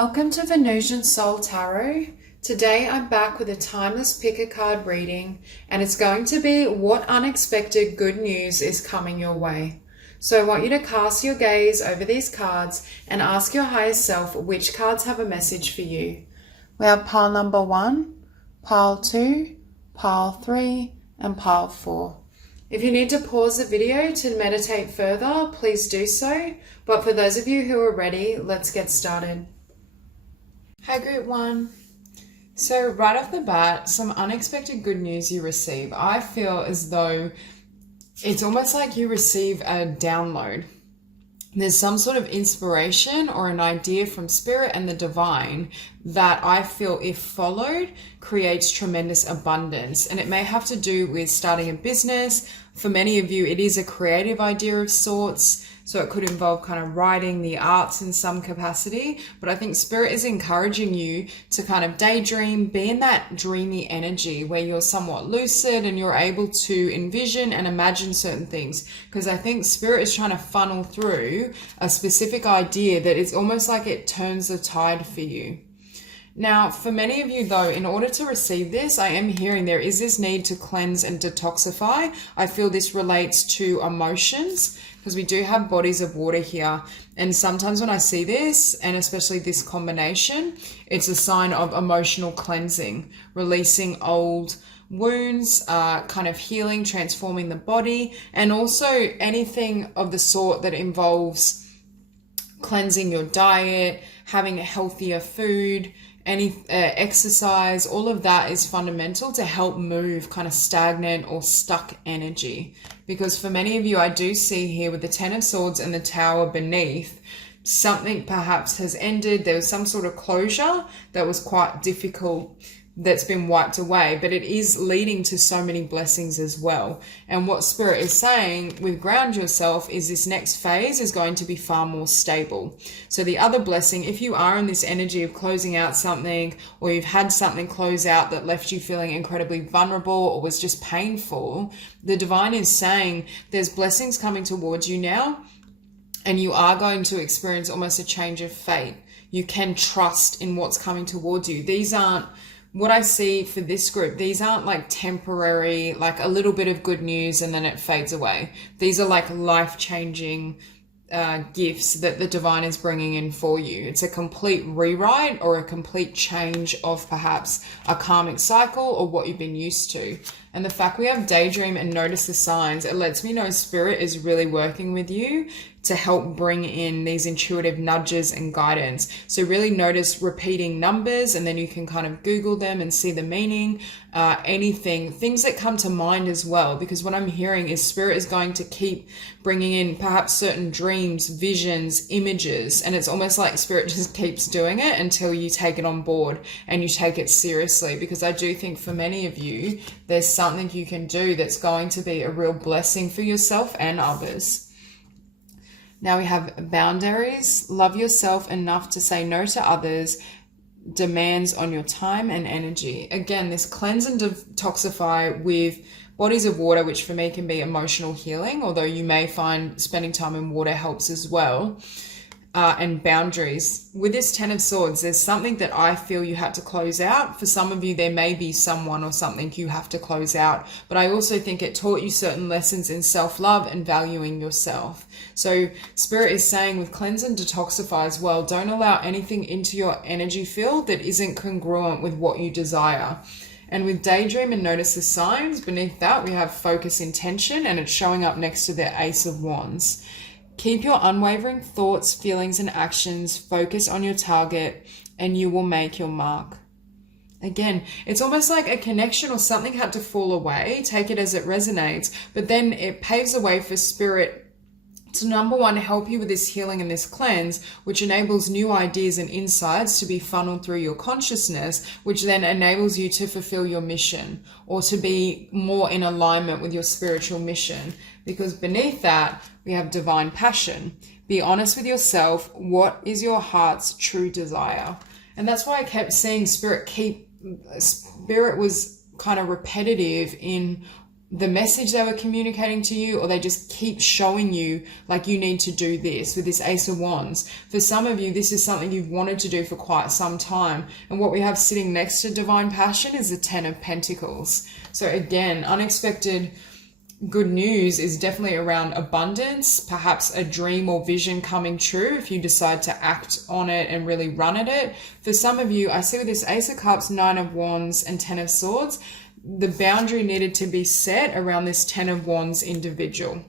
Welcome to Venusian Soul Tarot. Today I'm back with a timeless pick a card reading, and it's going to be what unexpected good news is coming your way. So I want you to cast your gaze over these cards and ask your higher self which cards have a message for you. We have pile number 1, pile 2, pile 3, and pile 4. If you need to pause the video to meditate further, please do so. But for those of you who are ready, let's get started. Hi group 1. So right off the bat, some unexpected good news you receive. I feel as though it's almost like you receive a download. There's some sort of inspiration or an idea from spirit and the divine that I feel, if followed, creates tremendous abundance. And it may have to do with starting a business. For many of you, it is a creative idea of sorts. So it could involve kind of writing, the arts in some capacity. But I think spirit is encouraging you to kind of daydream, be in that dreamy energy where you're somewhat lucid and you're able to envision and imagine certain things. Because I think spirit is trying to funnel through a specific idea that is almost like it turns the tide for you. Now, for many of you though, in order to receive this, I am hearing there is this need to cleanse and detoxify. I feel this relates to emotions because we do have bodies of water here. And sometimes when I see this, and especially this combination, it's a sign of emotional cleansing, releasing old wounds, kind of healing, transforming the body, and also anything of the sort that involves cleansing your diet, having a healthier food, any exercise. All of that is fundamental to help move kind of stagnant or stuck energy. Because for many of you, I do see here with the Ten of Swords and the Tower beneath, something perhaps has ended. There was some sort of closure that was quite difficult that's been wiped away, but it is leading to so many blessings as well. And what spirit is saying with ground yourself is this next phase is going to be far more stable. So the other blessing, if you are in this energy of closing out something, or you've had something close out that left you feeling incredibly vulnerable or was just painful, the divine is saying there's blessings coming towards you now, and you are going to experience almost a change of fate. You can trust in what's coming towards you. These aren't, what I see for this group, these aren't like temporary, like a little bit of good news and then it fades away. These are like life-changing gifts that the divine is bringing in for you. It's a complete rewrite or a complete change of perhaps a karmic cycle or what you've been used to. And the fact we have daydream and notice the signs, it lets me know spirit is really working with you to help bring in these intuitive nudges and guidance. So really notice repeating numbers, and then you can kind of Google them and see the meaning, things that come to mind as well. Because what I'm hearing is spirit is going to keep bringing in perhaps certain dreams, visions, images, and it's almost like spirit just keeps doing it until you take it on board and you take it seriously. Because I do think for many of you, there's something you can do that's going to be a real blessing for yourself and others. Now we have boundaries. Love yourself enough to say no to others. Demands on your time and energy. Again, this cleanse and detoxify with bodies of water, which for me can be emotional healing, although you may find spending time in water helps as well. And boundaries. With this Ten of Swords, there's something that I feel you had to close out. For some of you, there may be someone or something you have to close out. But I also think it taught you certain lessons in self-love and valuing yourself. So Spirit is saying with cleanse and detoxify as well, don't allow anything into your energy field that isn't congruent with what you desire. And with daydream and notice the signs, beneath that we have focus intention, and it's showing up next to the Ace of Wands. Keep your unwavering thoughts, feelings, and actions focused on your target, and you will make your mark. Again, it's almost like a connection or something had to fall away. Take it as it resonates, but then it paves the way for spirit to, number one, help you with this healing and this cleanse, which enables new ideas and insights to be funneled through your consciousness, which then enables you to fulfill your mission or to be more in alignment with your spiritual mission. Because beneath that, we have divine passion. Be honest with yourself. What is your heart's true desire? And that's why I kept seeing spirit was kind of repetitive in the message they were communicating to you, or they just keep showing you like you need to do this with this Ace of Wands. For some of you, this is something you've wanted to do for quite some time. And what we have sitting next to Divine Passion is the Ten of Pentacles. So again, unexpected good news is definitely around abundance, perhaps a dream or vision coming true if you decide to act on it and really run at it. For some of you, I see with this Ace of Cups, Nine of Wands, and Ten of Swords, the boundary needed to be set around this Ten of Wands individual.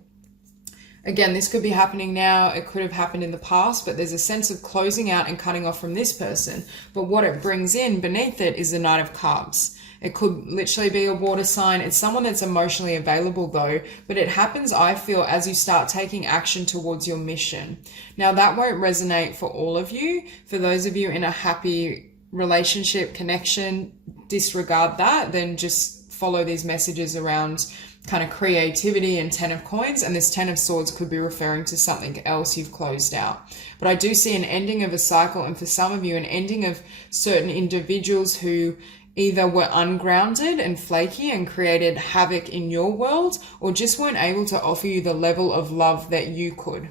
Again, this could be happening now. It could have happened in the past, but there's a sense of closing out and cutting off from this person. But what it brings in beneath it is the Knight of Cups. It could literally be a water sign. It's someone that's emotionally available though, but it happens, I feel, as you start taking action towards your mission. Now that won't resonate for all of you. For those of you in a happy relationship connection, disregard that, then just follow these messages around kind of creativity and Ten of Coins, and this Ten of Swords could be referring to something else you've closed out. But I do see an ending of a cycle, and for some of you, an ending of certain individuals who either were ungrounded and flaky and created havoc in your world, or just weren't able to offer you the level of love that you could.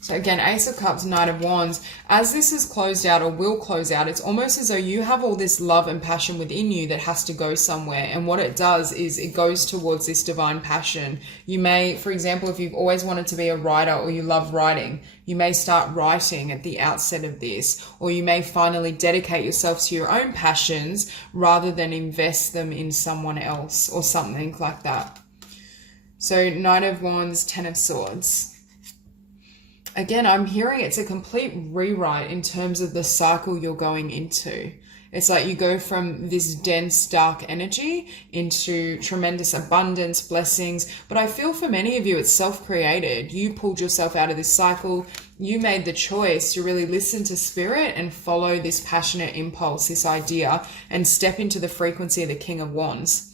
So again, Ace of Cups, Knight of Wands, as this is closed out or will close out, it's almost as though you have all this love and passion within you that has to go somewhere. And what it does is it goes towards this divine passion. You may, for example, if you've always wanted to be a writer or you love writing, you may start writing at the outset of this, or you may finally dedicate yourself to your own passions rather than invest them in someone else or something like that. So Knight of Wands, Ten of Swords. Again, I'm hearing it's a complete rewrite in terms of the cycle you're going into. It's like you go from this dense, dark energy into tremendous abundance, blessings. But I feel for many of you, it's self-created. You pulled yourself out of this cycle. You made the choice to really listen to spirit and follow this passionate impulse, this idea, and step into the frequency of the King of Wands.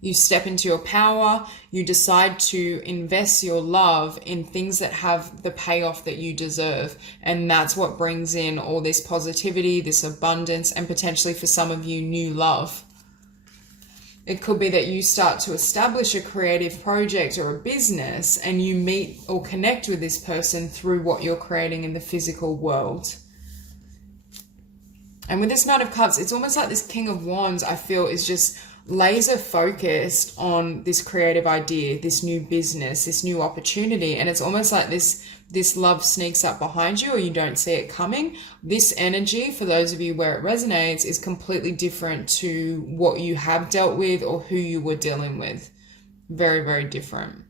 You step into your power, you decide to invest your love in things that have the payoff that you deserve. And that's what brings in all this positivity, this abundance, and potentially for some of you, new love. It could be that you start to establish a creative project or a business and you meet or connect with this person through what you're creating in the physical world. And with this Knight of Cups, it's almost like this King of Wands, I feel, is just laser focused on this creative idea, this new business, this new opportunity. And it's almost like this love sneaks up behind you or you don't see it coming. This energy, for those of you where it resonates, is completely different to what you have dealt with or who you were dealing with. Very, very different.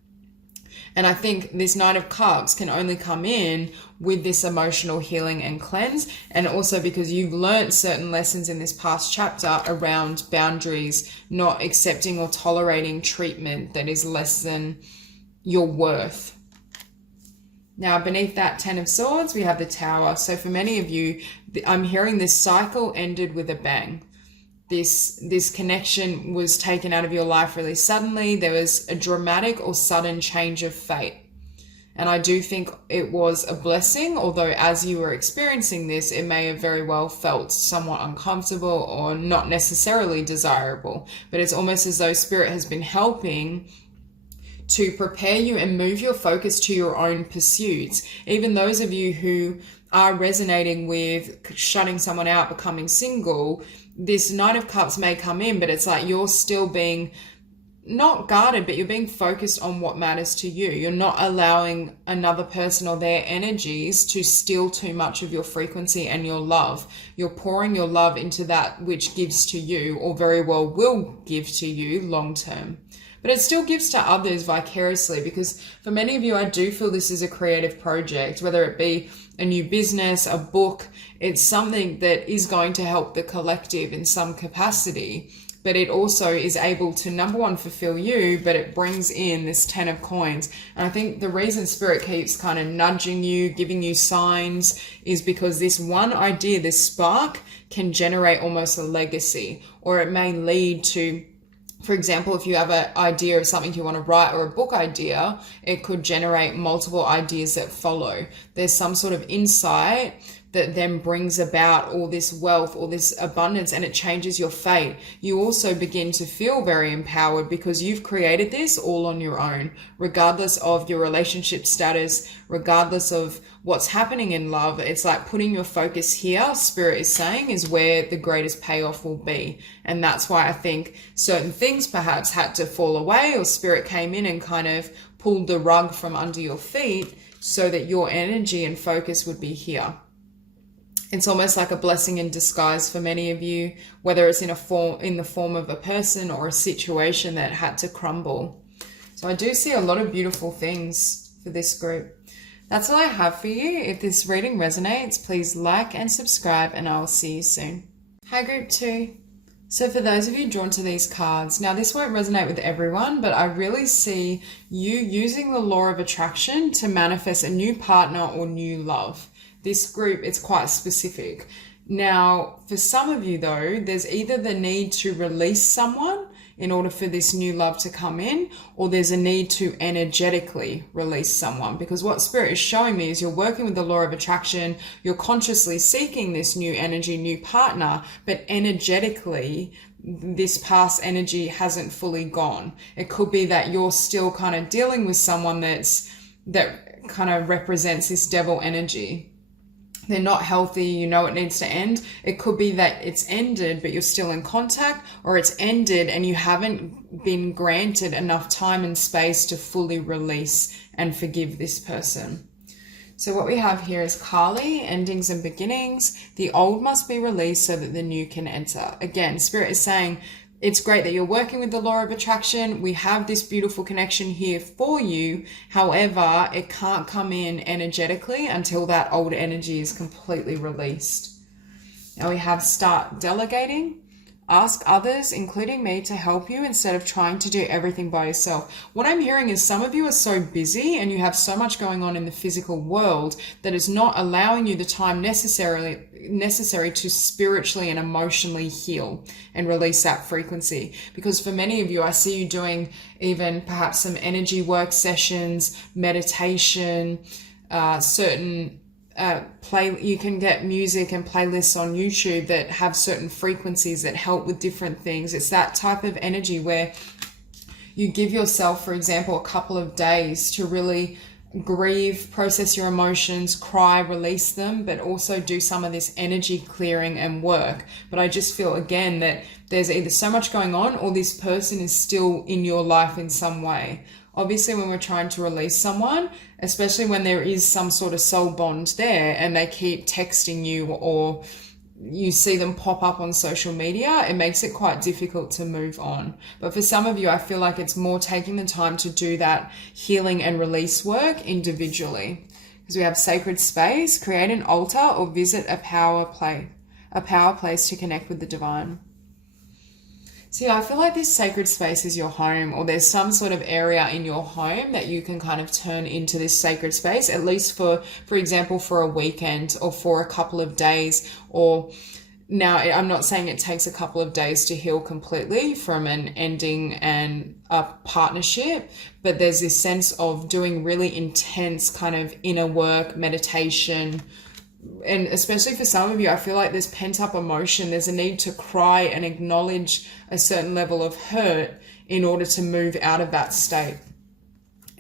And I think this Knight of Cups can only come in with this emotional healing and cleanse. And also because you've learned certain lessons in this past chapter around boundaries, not accepting or tolerating treatment that is less than your worth. Now, beneath that Ten of Swords, we have the Tower. So for many of you, I'm hearing this cycle ended with a bang. This connection was taken out of your life really suddenly. There was a dramatic or sudden change of fate. And I do think it was a blessing, although as you were experiencing this, it may have very well felt somewhat uncomfortable or not necessarily desirable. But it's almost as though Spirit has been helping to prepare you and move your focus to your own pursuits. Even those of you who are resonating with shutting someone out, becoming single, this Knight of Cups may come in, but it's like you're still being not guarded, but you're being focused on what matters to you. You're not allowing another person or their energies to steal too much of your frequency and your love. You're pouring your love into that which gives to you, or very well will give to you long term. But it still gives to others vicariously, because for many of you, I do feel this is a creative project, whether it be a new business, a book. It's something that is going to help the collective in some capacity, but it also is able to, number one, fulfill you, but it brings in this Ten of Coins. And I think the reason Spirit keeps kind of nudging you, giving you signs, is because this one idea, this spark, can generate almost a legacy, or it may lead to, for example, if you have an idea of something you want to write or a book idea, it could generate multiple ideas that follow. There's some sort of insight that then brings about all this wealth, all this abundance, and it changes your fate. You also begin to feel very empowered because you've created this all on your own, regardless of your relationship status, regardless of what's happening in love. It's like putting your focus here, Spirit is saying, is where the greatest payoff will be. And that's why I think certain things perhaps had to fall away, or Spirit came in and kind of pulled the rug from under your feet so that your energy and focus would be here. It's almost like a blessing in disguise for many of you, whether it's in the form of a person or a situation that had to crumble. So I do see a lot of beautiful things for this group. That's all I have for you. If this reading resonates, please like and subscribe, and I will see you soon. Hi, group 2. So for those of you drawn to these cards, now this won't resonate with everyone, but I really see you using the law of attraction to manifest a new partner or new love. This group, it's quite specific. Now, for some of you though, there's either the need to release someone in order for this new love to come in, or there's a need to energetically release someone, because what Spirit is showing me is you're working with the law of attraction, you're consciously seeking this new energy, new partner, but energetically, this past energy hasn't fully gone. It could be that you're still kind of dealing with someone that kind of represents this devil energy. They're not healthy, you know it needs to end. It could be that it's ended, but you're still in contact, or it's ended and you haven't been granted enough time and space to fully release and forgive this person. So what we have here is Kali, endings and beginnings. The old must be released so that the new can enter. Again, Spirit is saying, it's great that you're working with the law of attraction. We have this beautiful connection here for you. However, it can't come in energetically until that old energy is completely released. Now we have start delegating. Ask others, including me, to help you instead of trying to do everything by yourself. What I'm hearing is some of you are so busy and you have so much going on in the physical world that is not allowing you the time necessary to spiritually and emotionally heal and release that frequency. Because for many of you, I see you doing even perhaps some energy work sessions, meditation, you can get music and playlists on YouTube that have certain frequencies that help with different things. It's that type of energy where you give yourself, for example, a couple of days to really grieve, process your emotions, cry, release them, but also do some of this energy clearing and work. But I just feel again that there's either so much going on or this person is still in your life in some way. Obviously, when we're trying to release someone, especially when there is some sort of soul bond there and they keep texting you or you see them pop up on social media, it makes it quite difficult to move on. But for some of you, I feel like it's more taking the time to do that healing and release work individually. Because we have sacred space, create an altar, or visit a power place to connect with the divine. See, I feel like this sacred space is your home, or there's some sort of area in your home that you can kind of turn into this sacred space, at least for example, for a weekend or for a couple of days. Or now, I'm not saying it takes a couple of days to heal completely from an ending and a partnership, but there's this sense of doing really intense kind of inner work, meditation. And especially for some of you, I feel like there's pent up emotion. There's a need to cry and acknowledge a certain level of hurt in order to move out of that state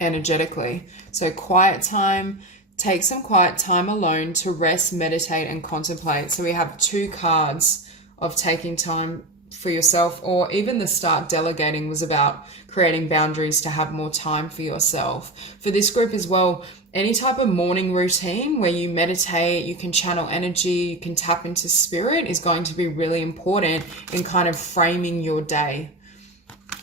energetically. So quiet time, take some quiet time alone to rest, meditate, and contemplate. So we have 2 cards of taking time for yourself, or even the start delegating was about creating boundaries to have more time for yourself. For this group as well, any type of morning routine where you meditate, you can channel energy, you can tap into spirit is going to be really important in kind of framing your day.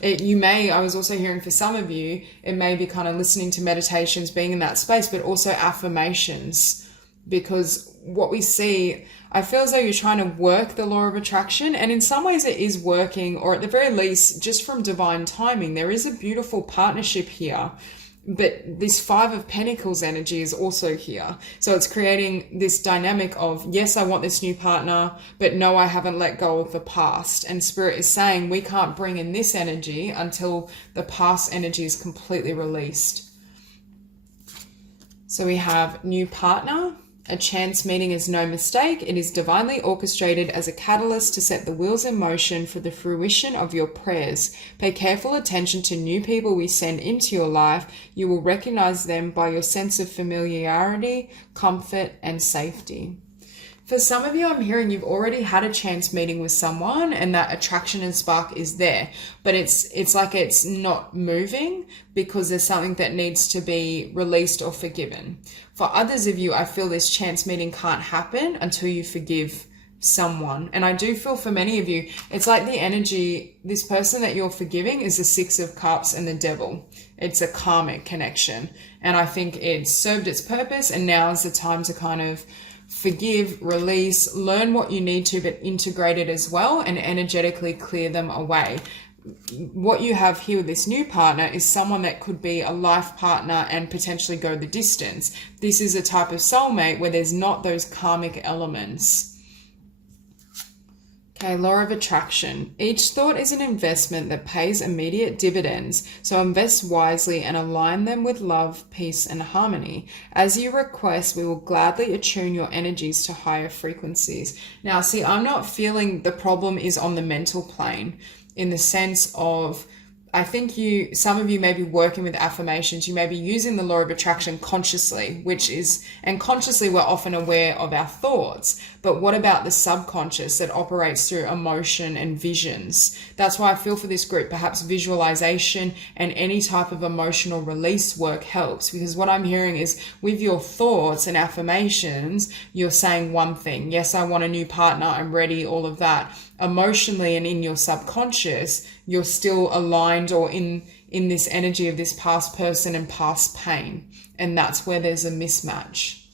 I was also hearing for some of you, it may be kind of listening to meditations, being in that space, but also affirmations. Because what we see, I feel as though you're trying to work the law of attraction, and in some ways it is working, or at the very least, just from divine timing, there is a beautiful partnership here. But this 5 of Pentacles energy is also here. So it's creating this dynamic of, yes, I want this new partner, but no, I haven't let go of the past. And Spirit is saying we can't bring in this energy until the past energy is completely released. So we have new partner, A chance meeting is no mistake. It is divinely orchestrated as a catalyst to set the wheels in motion for the fruition of your prayers. Pay careful attention to new people we send into your life. You will recognize them by your sense of familiarity, comfort, and safety. For some of you, I'm hearing you've already had a chance meeting with someone and that attraction and spark is there, but it's like it's not moving because there's something that needs to be released or forgiven. For others of you, I feel this chance meeting can't happen until you forgive someone. And I do feel for many of you, it's like the energy, this person that you're forgiving is the Six of Cups and the Devil. It's a karmic connection. And I think it's served its purpose, and now is the time to kind of forgive, release, learn what you need to, but integrate it as well and energetically clear them away. What you have here with this new partner is someone that could be a life partner and potentially go the distance. This is a type of soulmate where there's not those karmic elements. Okay, law of attraction. Each thought is an investment that pays immediate dividends, so invest wisely and align them with love, peace, and harmony. As you request, we will gladly attune your energies to higher frequencies. Now, see, I'm not feeling the problem is on the mental plane in the sense of, I think some of you may be working with affirmations. You may be using the law of attraction consciously, and consciously we're often aware of our thoughts. But what about the subconscious that operates through emotion and visions? That's why I feel for this group, perhaps visualization and any type of emotional release work helps. Because what I'm hearing is with your thoughts and affirmations, you're saying one thing. Yes, I want a new partner. I'm ready, all of that. Emotionally and in your subconscious, you're still aligned or in this energy of this past person and past pain. And that's where there's a mismatch.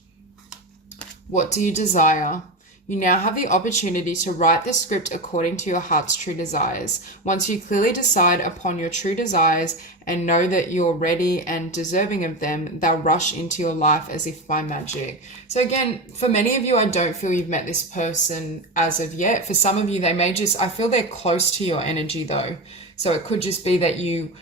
What do you desire? You now have the opportunity to write the script according to your heart's true desires. Once you clearly decide upon your true desires and know that you're ready and deserving of them, they'll rush into your life as if by magic. So again, for many of you, I don't feel you've met this person as of yet. For some of you, I feel they're close to your energy though. So it could just be that you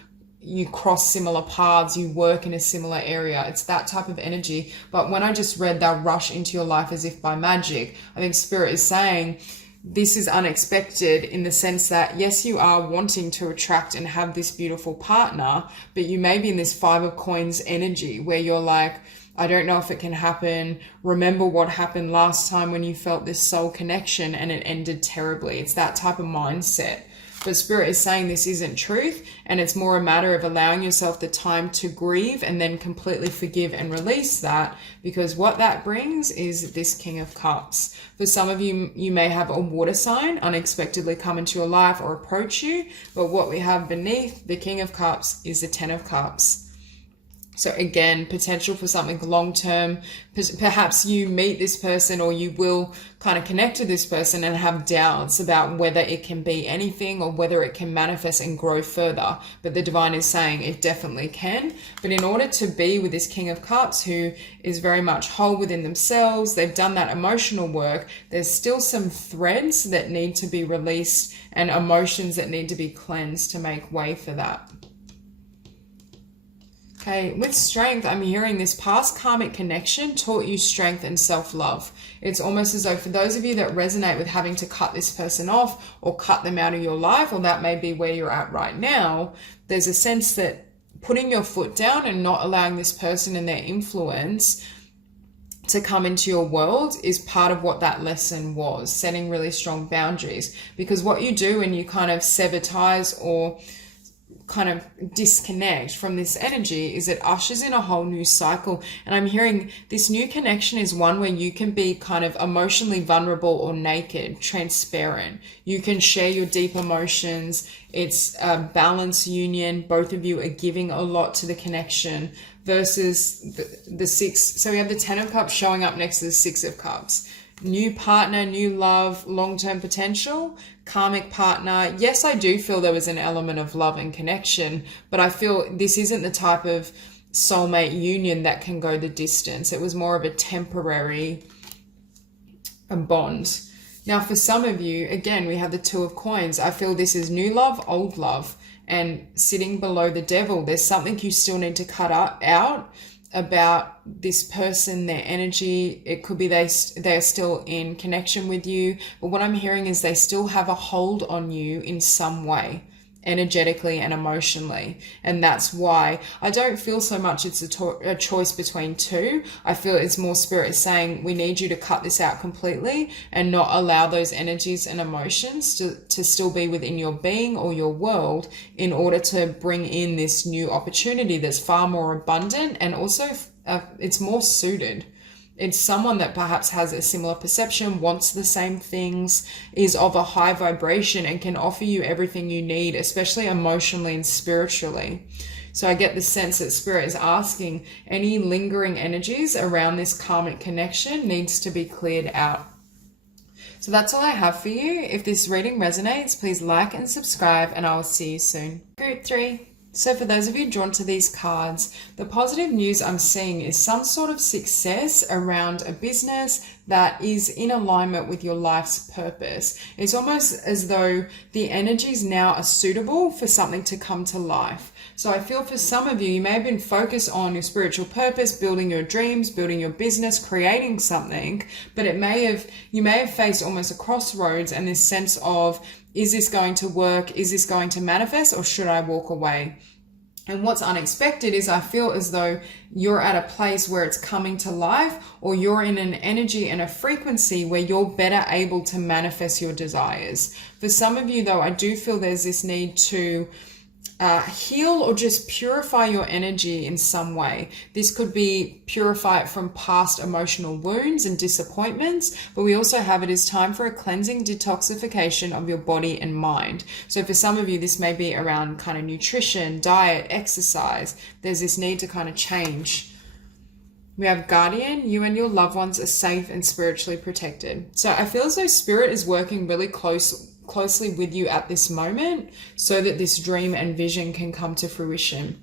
cross similar paths, you work in a similar area. It's that type of energy. But when I just read they'll rush into your life as if by magic, I think Spirit is saying this is unexpected in the sense that, yes, you are wanting to attract and have this beautiful partner, but you may be in this Five of Coins energy where you're like, I don't know if it can happen. Remember what happened last time when you felt this soul connection and it ended terribly. It's that type of mindset. But Spirit is saying this isn't truth, and it's more a matter of allowing yourself the time to grieve and then completely forgive and release that, because what that brings is this King of Cups. For some of you, you may have a water sign unexpectedly come into your life or approach you, but what we have beneath the King of Cups is the Ten of Cups. So again, potential for something long-term. Perhaps you meet this person or you will kind of connect with this person and have doubts about whether it can be anything or whether it can manifest and grow further. But the divine is saying it definitely can. But in order to be with this King of Cups, who is very much whole within themselves, they've done that emotional work, there's still some threads that need to be released and emotions that need to be cleansed to make way for that. Okay, with strength, I'm hearing this past karmic connection taught you strength and self-love. It's almost as though for those of you that resonate with having to cut this person off or cut them out of your life, or that may be where you're at right now, there's a sense that putting your foot down and not allowing this person and their influence to come into your world is part of what that lesson was, setting really strong boundaries. Because what you do when you kind of sever ties or kind of disconnect from this energy is it ushers in a whole new cycle. And I'm hearing this new connection is one where you can be kind of emotionally vulnerable or naked, transparent. You can share your deep emotions. It's a balanced union. Both of you are giving a lot to the connection versus the six. So we have the Ten of Cups showing up next to the Six of Cups. New partner, new love, long-term potential, karmic partner. Yes, I do feel there was an element of love and connection, but I feel this isn't the type of soulmate union that can go the distance. It was more of a temporary bond. Now, for some of you, again, we have the Two of Coins. I feel this is new love, old love, and sitting below the Devil, there's something you still need to cut out about this person, their energy. It could be they're still in connection with you, but what I'm hearing is they still have a hold on you in some way, energetically and emotionally. And that's why I don't feel so much it's a choice between two. I feel it's more spirit is saying we need you to cut this out completely and not allow those energies and emotions to still be within your being or your world, in order to bring in this new opportunity that's far more abundant, and also it's more suited. It's someone that perhaps has a similar perception, wants the same things, is of a high vibration, and can offer you everything you need, especially emotionally and spiritually. So I get the sense that spirit is asking any lingering energies around this karmic connection needs to be cleared out. So that's all I have for you. If this reading resonates, please like and subscribe, and I'll see you soon. Group 3. So for those of you drawn to these cards, the positive news I'm seeing is some sort of success around a business that is in alignment with your life's purpose. It's almost as though the energies now are suitable for something to come to life. So I feel for some of you, you may have been focused on your spiritual purpose, building your dreams, building your business, creating something, but you may have faced almost a crossroads and this sense of, is this going to work? Is this going to manifest, or should I walk away? And what's unexpected is I feel as though you're at a place where it's coming to life, or you're in an energy and a frequency where you're better able to manifest your desires. For some of you though, I do feel there's this need to heal or just purify your energy in some way. This could be purify it from past emotional wounds and disappointments, but we also have it as time for a cleansing detoxification of your body and mind. So for some of you, this may be around kind of nutrition, diet, exercise. There's this need to kind of change. We have guardian, you and your loved ones are safe and spiritually protected. So I feel as though spirit is working really closely with you at this moment so that this dream and vision can come to fruition.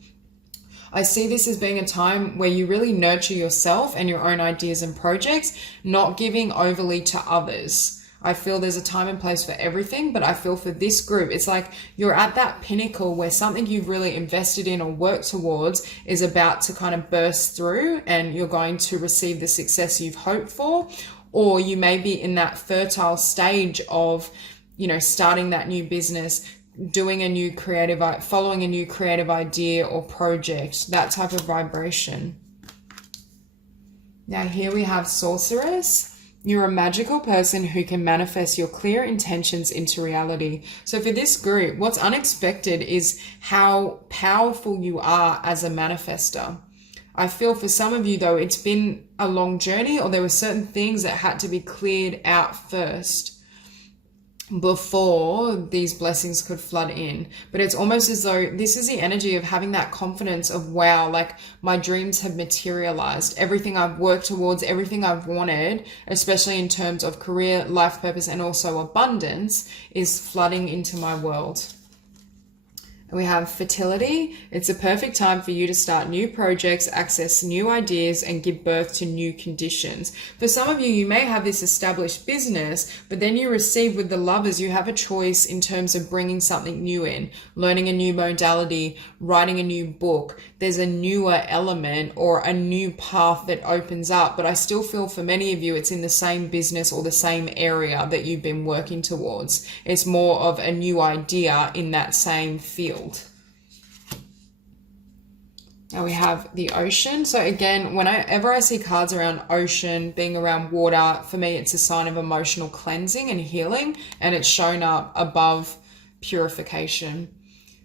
I see this as being a time where you really nurture yourself and your own ideas and projects, not giving overly to others. I feel there's a time and place for everything, but I feel for this group, it's like you're at that pinnacle where something you've really invested in or worked towards is about to kind of burst through, and you're going to receive the success you've hoped for. Or you may be in that fertile stage of, starting that new business, doing a new following a new creative idea or project, that type of vibration. Now here we have sorceress. You're a magical person who can manifest your clear intentions into reality. So for this group, what's unexpected is how powerful you are as a manifester. I feel for some of you though, it's been a long journey, or there were certain things that had to be cleared out first before these blessings could flood in. But it's almost as though this is the energy of having that confidence of, wow, like my dreams have materialized. Everything I've worked towards, everything I've wanted, especially in terms of career, life purpose, and also abundance, is flooding into my world. We have fertility. It's a perfect time for you to start new projects, access new ideas, and give birth to new conditions. For some of you, you may have this established business, but then you receive with the lovers, you have a choice in terms of bringing something new in, learning a new modality, writing a new book. There's a newer element or a new path that opens up, but I still feel for many of you, it's in the same business or the same area that you've been working towards. It's more of a new idea in that same field. Now we have the ocean. So again, whenever I see cards around ocean, being around water, for me, it's a sign of emotional cleansing and healing, and it's shown up above purification.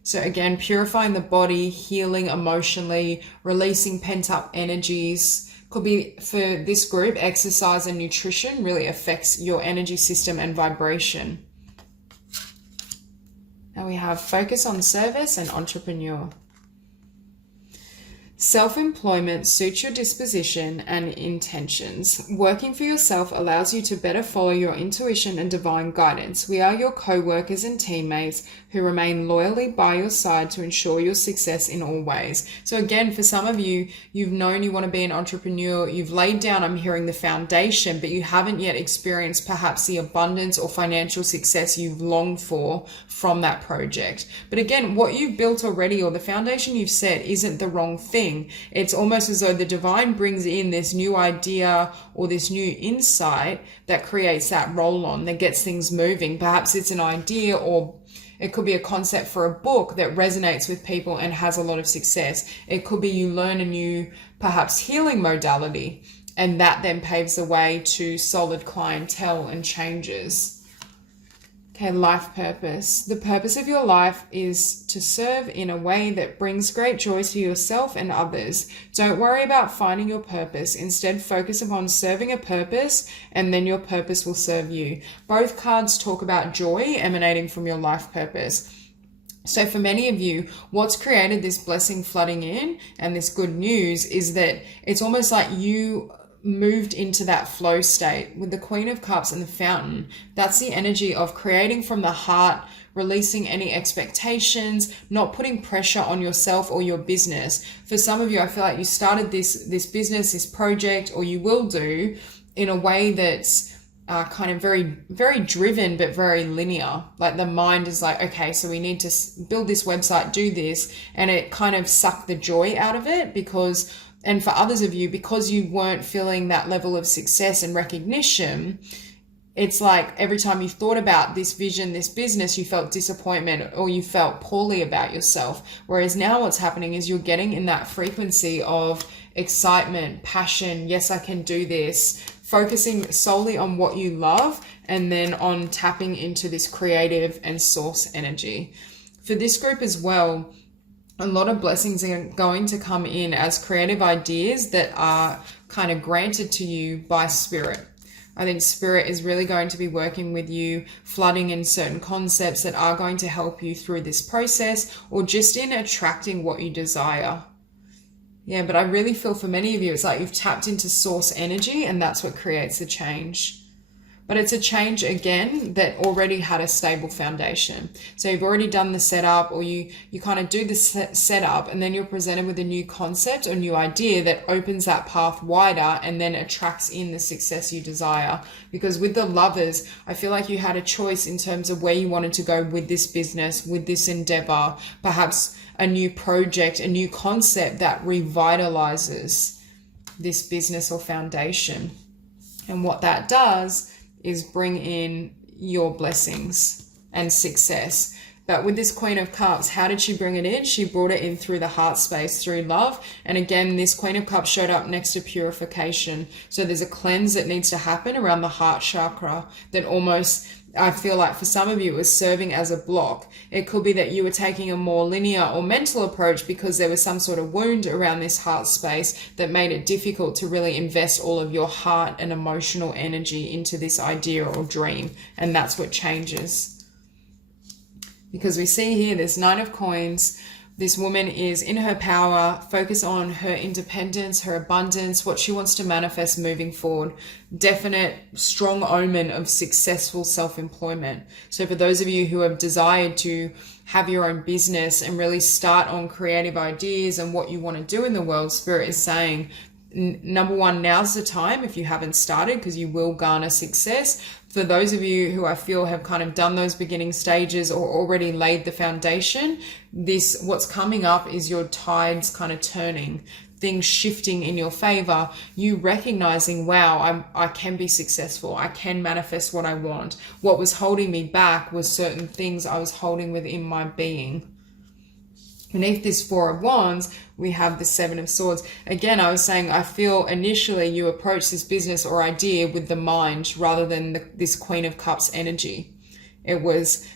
So again, purifying the body, healing emotionally, releasing pent-up energies. Could be for this group, exercise and nutrition really affects your energy system and vibration. Now we have focus on service and entrepreneur. Self-employment suits your disposition and intentions. Working for yourself allows you to better follow your intuition and divine guidance. We are your co-workers and teammates who remain loyally by your side to ensure your success in all ways. So again, for some of you, you've known you want to be an entrepreneur. You've laid down, I'm hearing, the foundation, but you haven't yet experienced perhaps the abundance or financial success you've longed for from that project. But again, what you've built already or the foundation you've set isn't the wrong thing. thing. It's almost as though the divine brings in this new idea or this new insight that creates that roll on, that gets things moving. Perhaps it's an idea, or it could be a concept for a book that resonates with people and has a lot of success. It could be you learn a new, perhaps, healing modality, and that then paves the way to solid clientele and changes. Okay, life purpose. The purpose of your life is to serve in a way that brings great joy to yourself and others. Don't worry about finding your purpose. Instead, focus upon serving a purpose, and then your purpose will serve you. Both cards talk about joy emanating from your life purpose. So for many of you, what's created this blessing flooding in and this good news is that it's almost like you moved into that flow state with the Queen of Cups and the Fountain. That's the energy of creating from the heart, releasing any expectations, not putting pressure on yourself or your business. For some of you, I feel like you started this business, this project, or you will do, in a way that's kind of very, very driven, but very linear. Like the mind is like, okay, so we need to build this website, do this, and it kind of sucked the joy out of it because, and for others of you, because you weren't feeling that level of success and recognition, it's like every time you thought about this vision, this business, you felt disappointment or you felt poorly about yourself. Whereas now what's happening is you're getting in that frequency of excitement, passion, yes, I can do this, focusing solely on what you love, and then on tapping into this creative and source energy. For this group as well, a lot of blessings are going to come in as creative ideas that are kind of granted to you by spirit. I think spirit is really going to be working with you, flooding in certain concepts that are going to help you through this process, or just in attracting what you desire. Yeah, but I really feel for many of you, it's like you've tapped into source energy, and that's what creates the change. But it's a change, again, that already had a stable foundation. So you've already done the setup, or you kind of do the setup, and then you're presented with a new concept or new idea that opens that path wider and then attracts in the success you desire. Because with the Lovers, I feel like you had a choice in terms of where you wanted to go with this business, with this endeavor, perhaps a new project, a new concept that revitalizes this business or foundation. And what that does is bring in your blessings and success. But with this Queen of Cups, how did she bring it in? She brought it in through the heart space, through love. And again, this Queen of Cups showed up next to purification. So there's a cleanse that needs to happen around the heart chakra that almost, I feel like for some of you, is serving as a block. It could be that you were taking a more linear or mental approach because there was some sort of wound around this heart space that made it difficult to really invest all of your heart and emotional energy into this idea or dream. And that's what changes. Because we see here this Nine of Coins. This woman is in her power, focus on her independence, her abundance, what she wants to manifest moving forward. Definite, strong omen of successful self-employment. So for those of you who have desired to have your own business and really start on creative ideas and what you want to do in the world, Spirit is saying, number one, now's the time if you haven't started, because you will garner success. For those of you who I feel have kind of done those beginning stages or already laid the foundation, what's coming up is your tides kind of turning, things shifting in your favor, you recognizing, wow, I can be successful. I can manifest what I want. What was holding me back was certain things I was holding within my being. Beneath this Four of Wands, we have the Seven of Swords. Again, I was saying, I feel initially you approach this business or idea with the mind rather than this Queen of Cups energy. It was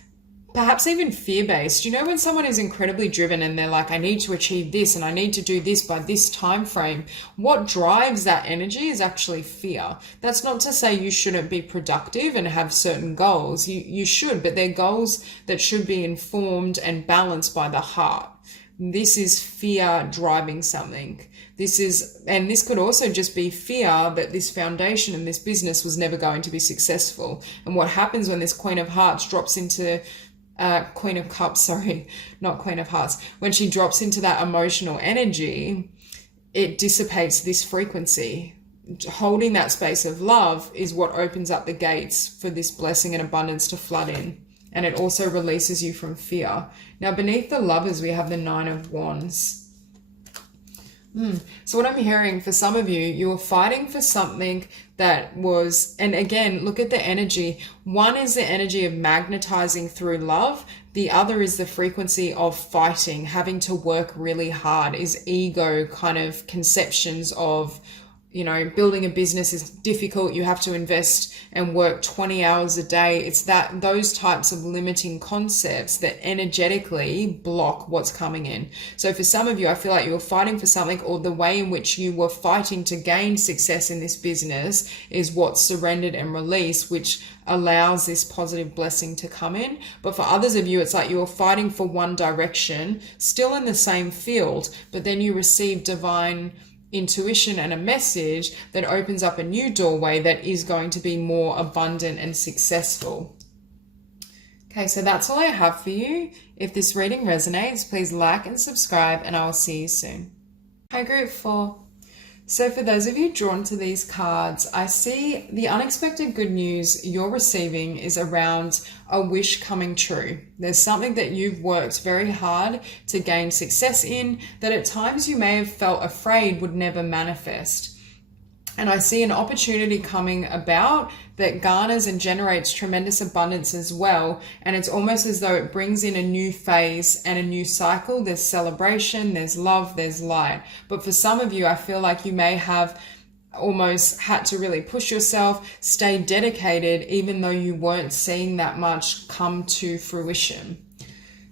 perhaps even fear-based. You know, when someone is incredibly driven and they're like, I need to achieve this and I need to do this by this time frame, what drives that energy is actually fear. That's not to say you shouldn't be productive and have certain goals. You should, but they're goals that should be informed and balanced by the heart. This is fear driving something. And this could also just be fear that this foundation and this business was never going to be successful. And what happens when this Queen of Hearts drops into Queen of Cups, sorry, not Queen of Hearts, when she drops into that emotional energy, it dissipates this frequency. Holding that space of love is what opens up the gates for this blessing and abundance to flood in. And it also releases you from fear. Now, beneath the Lovers, we have the Nine of Wands. So what I'm hearing for some of you, you were fighting for something that was, and again, look at the energy. One is the energy of magnetizing through love. The other is the frequency of fighting, having to work really hard, is ego kind of conceptions of, you know, building a business is difficult. You have to invest and work 20 hours a day. It's that those types of limiting concepts that energetically block what's coming in. So for some of you, I feel like you were fighting for something, or the way in which you were fighting to gain success in this business is what's surrendered and released, which allows this positive blessing to come in. But for others of you, it's like you were fighting for one direction, still in the same field, but then you receive divine intuition and a message that opens up a new doorway that is going to be more abundant and successful. Okay, so that's all I have for you. If this reading resonates, please like and subscribe, and I will see you soon. Hi, Group 4. So for those of you drawn to these cards, I see the unexpected good news you're receiving is around a wish coming true. There's something that you've worked very hard to gain success in that at times you may have felt afraid would never manifest. And I see an opportunity coming about that garners and generates tremendous abundance as well. And it's almost as though it brings in a new phase and a new cycle. There's celebration, there's love, there's light. But for some of you, I feel like you may have almost had to really push yourself, stay dedicated, even though you weren't seeing that much come to fruition.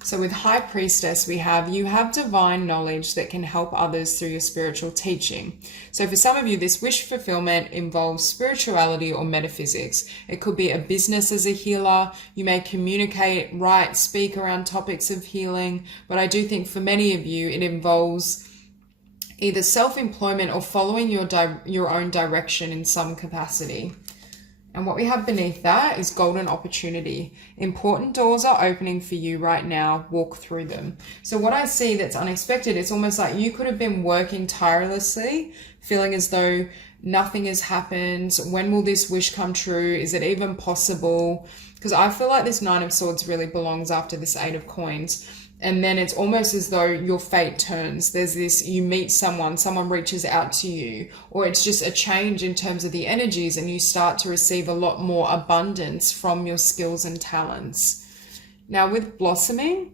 So with High Priestess, we have, you have divine knowledge that can help others through your spiritual teaching. So for some of you, this wish fulfillment involves spirituality or metaphysics. It could be a business as a healer. You may communicate, write, speak around topics of healing. But I do think for many of you, it involves either self-employment or following your own direction in some capacity. And what we have beneath that is golden opportunity. Important doors are opening for you right now. Walk through them. So what I see that's unexpected, it's almost like you could have been working tirelessly, feeling as though nothing has happened. When will this wish come true? Is it even possible? Because I feel like this Nine of Swords really belongs after this Eight of Coins. And then it's almost as though your fate turns. There's this, you meet someone reaches out to you, or it's just a change in terms of the energies, and you start to receive a lot more abundance from your skills and talents. Now with blossoming,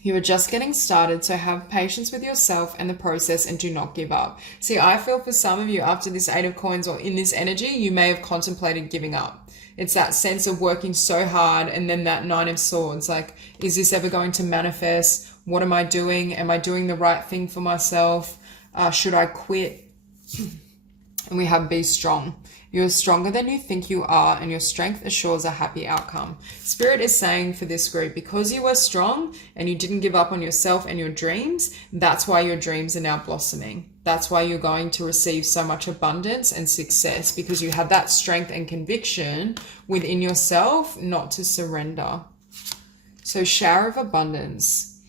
you are just getting started, so have patience with yourself and the process and do not give up. See, I feel for some of you after this Eight of Coins or in this energy, you may have contemplated giving up. It's that sense of working so hard, and then that Nine of Swords, like, is this ever going to manifest? What am I doing? Am I doing the right thing for myself? Should I quit? And we have be strong. You're stronger than you think you are, and your strength assures a happy outcome. Spirit is saying for this group, because you were strong and you didn't give up on yourself and your dreams, that's why your dreams are now blossoming. That's why you're going to receive so much abundance and success, because you have that strength and conviction within yourself not to surrender. So shower of abundance.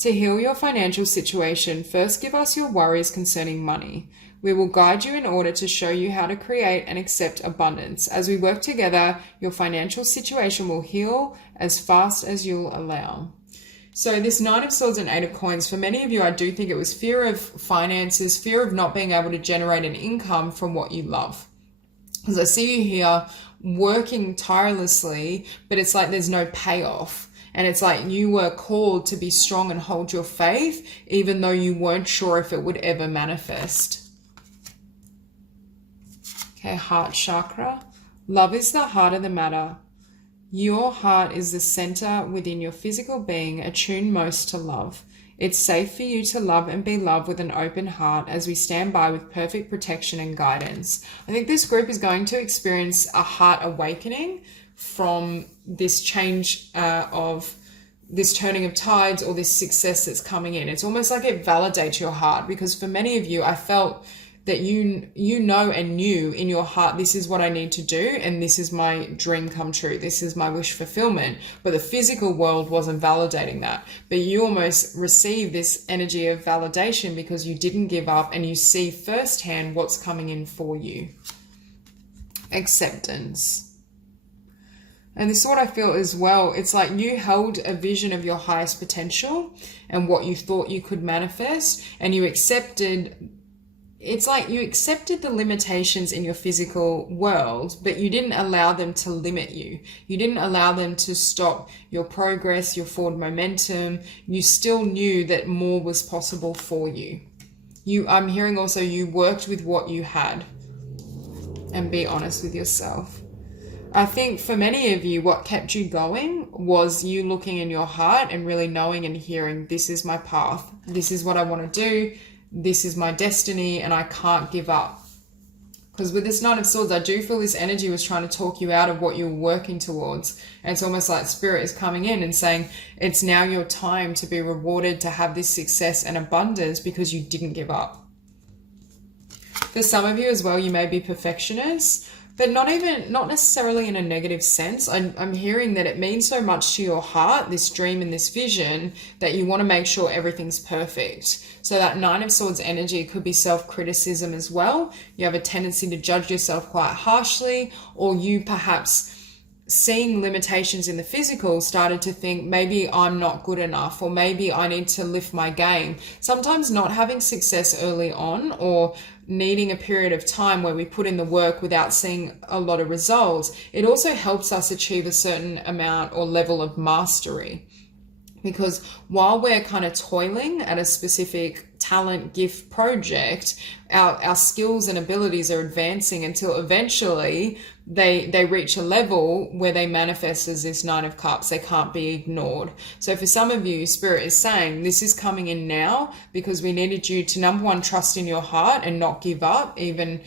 To heal your financial situation, first give us your worries concerning money. We will guide you in order to show you how to create and accept abundance. As we work together, your financial situation will heal as fast as you'll allow. So this Nine of Swords and Eight of Coins, for many of you, I do think it was fear of finances, fear of not being able to generate an income from what you love. Because I see you here working tirelessly, but it's like there's no payoff. And it's like you were called to be strong and hold your faith, even though you weren't sure if it would ever manifest. Okay, heart chakra. Love is the heart of the matter. Your heart is the center within your physical being, attuned most to love. It's safe for you to love and be loved with an open heart as we stand by with perfect protection and guidance. I think this group is going to experience a heart awakening from this change of this turning of tides or this success that's coming in. It's almost like it validates your heart, because for many of you, I felt that you know and knew in your heart, this is what I need to do, and this is my dream come true. This is my wish fulfillment. But the physical world wasn't validating that. But you almost receive this energy of validation because you didn't give up, and you see firsthand what's coming in for you. Acceptance. And this is what I feel as well. It's like you held a vision of your highest potential and what you thought you could manifest, and you accepted it's like you accepted the limitations in your physical world, but you didn't allow them to limit you. You didn't allow them to stop your progress, your forward momentum. You still knew that more was possible for you. I'm hearing also you worked with what you had, and be honest with yourself. I think for many of you, what kept you going was you looking in your heart and really knowing and hearing, this is my path. This is what I want to do. This is my destiny, and I can't give up. Because with this Knight of Swords, I do feel this energy was trying to talk you out of what you're working towards. And it's almost like Spirit is coming in and saying, it's now your time to be rewarded, to have this success and abundance because you didn't give up. For some of you as well, you may be perfectionists, but not necessarily in a negative sense. I'm hearing that it means so much to your heart, this dream and this vision, that you want to make sure everything's perfect. So that Nine of Swords energy could be self-criticism as well. You have a tendency to judge yourself quite harshly, or you perhaps seeing limitations in the physical started to think, maybe I'm not good enough, or maybe I need to lift my game. Sometimes not having success early on, or needing a period of time where we put in the work without seeing a lot of results, it also helps us achieve a certain amount or level of mastery. Because while we're kind of toiling at a specific talent, gift, project, our skills and abilities are advancing until eventually they reach a level where they manifest as this Nine of Cups. They can't be ignored. So for some of you, Spirit is saying this is coming in now because we needed you to, number one, trust in your heart and not give up, even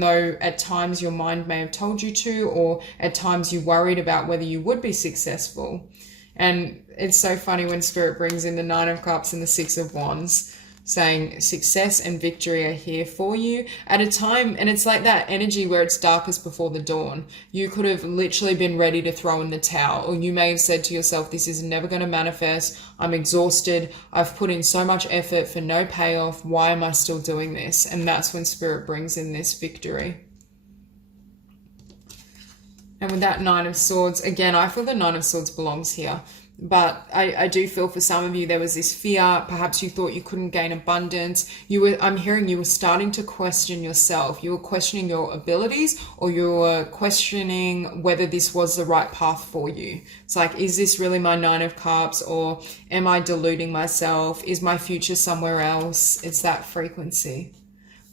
though at times your mind may have told you to, or at times you worried about whether you would be successful. And it's so funny when Spirit brings in the Nine of Cups and the Six of Wands, saying success and victory are here for you at a time. And it's like that energy where it's darkest before the dawn. You could have literally been ready to throw in the towel, or you may have said to yourself, this is never going to manifest. I'm exhausted. I've put in so much effort for no payoff. Why am I still doing this? And that's when Spirit brings in this victory. And with that Nine of Swords, again, I feel the Nine of Swords belongs here. But I do feel for some of you, there was this fear. Perhaps you thought you couldn't gain abundance. I'm hearing you were starting to question yourself. You were questioning your abilities, or you were questioning whether this was the right path for you. It's like, is this really my Nine of Cups, or am I deluding myself? Is my future somewhere else? It's that frequency.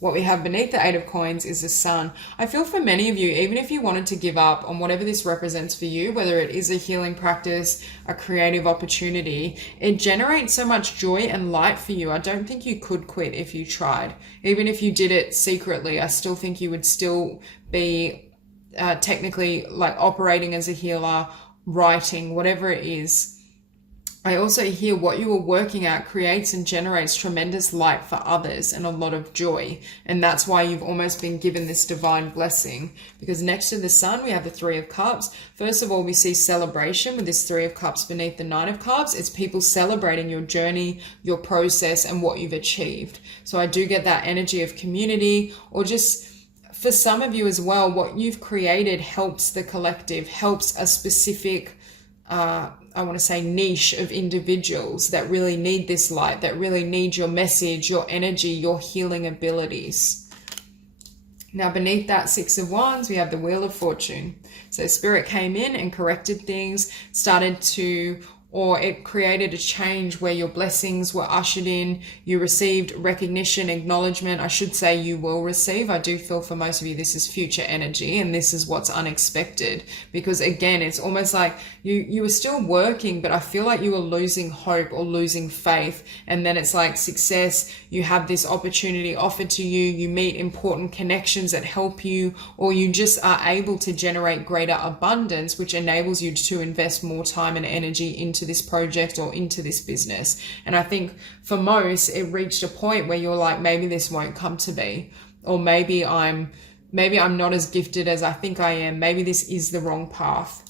What we have beneath the Eight of Coins is the Sun. I feel for many of you, even if you wanted to give up on whatever this represents for you, whether it is a healing practice, a creative opportunity, it generates so much joy and light for you. I don't think you could quit if you tried. Even if you did it secretly, I still think you would still be technically like operating as a healer, writing, whatever it is. I also hear what you are working at creates and generates tremendous light for others and a lot of joy. And that's why you've almost been given this divine blessing. Because next to the Sun, we have the Three of Cups. First of all, we see celebration with this Three of Cups beneath the Nine of Cups. It's people celebrating your journey, your process, and what you've achieved. So I do get that energy of community, or just for some of you as well, what you've created helps the collective, helps a specific I want to say niche of individuals that really need this light, that really need your message, your energy, your healing abilities. Now beneath that Six of Wands, we have the Wheel of Fortune. So Spirit came in and corrected things, or it created a change where your blessings were ushered in. You received recognition, acknowledgement. I should say you will receive. I do feel for most of you, this is future energy, and this is what's unexpected. Because again, it's almost like you were still working, but I feel like you were losing hope or losing faith. And then it's like success. You have this opportunity offered to you. You meet important connections that help you, or you just are able to generate greater abundance, which enables you to invest more time and energy into this project or into this business. And I think for most, it reached a point where you're like, maybe this won't come to be, or maybe I'm not as gifted as I think I am. Maybe this is the wrong path.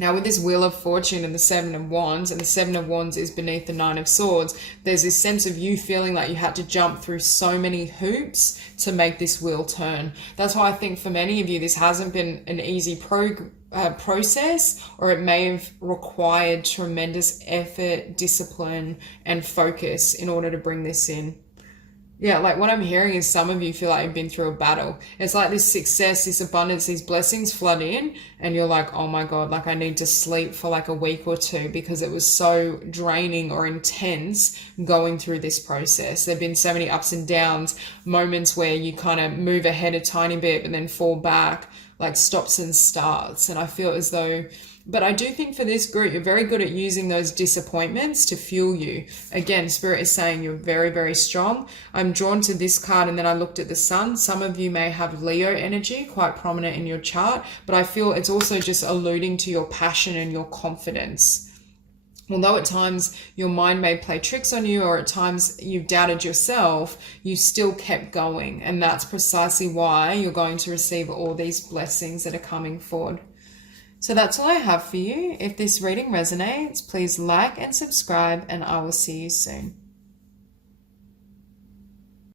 Now with this Wheel of Fortune and the Seven of Wands, and the Seven of Wands is beneath the Nine of Swords, there's this sense of you feeling like you had to jump through so many hoops to make this wheel turn. That's why I think for many of you, this hasn't been an easy process, or it may have required tremendous effort, discipline, and focus in order to bring this in. Yeah, like what I'm hearing is some of you feel like you've been through a battle. It's like this success, this abundance, these blessings flood in, and you're like, oh my God, like I need to sleep for like a week or two because it was so draining or intense going through this process. There've been so many ups and downs, moments where you kind of move ahead a tiny bit and then fall back, like stops and starts. And I feel as though, but I do think for this group, you're very good at using those disappointments to fuel you. Again, Spirit is saying you're very, very strong. I'm drawn to this card and then I looked at the sun. Some of you may have Leo energy quite prominent in your chart, but I feel it's also just alluding to your passion and your confidence. Although at times your mind may play tricks on you, or at times you've doubted yourself, you still kept going. And that's precisely why you're going to receive all these blessings that are coming forward. So that's all I have for you. If this reading resonates, please like and subscribe, and I will see you soon.